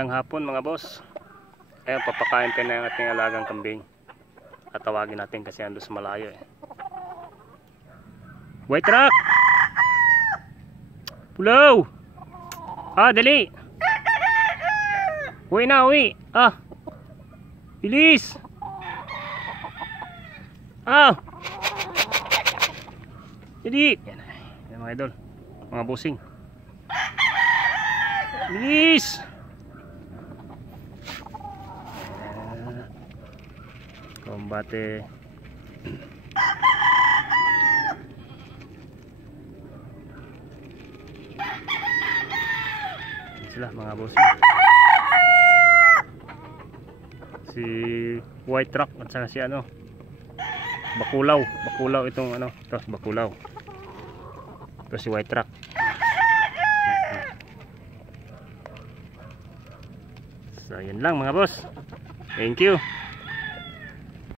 Ang hapon mga boss. Ayan, papakain tayo ng ating alagang kambing. At tawagin natin kasi ando sa malayo eh. White rock! Pulaw! Dali! Uwi na, uwi! Bilis! Dali! Yan mga idol. Mga bossing. Bilis! Kombate. Sila mga bossing. Si White Rock at saka si Bakulaw itong ito Bakulaw. Ito si White Rock. So yun lang mga boss. Thank you.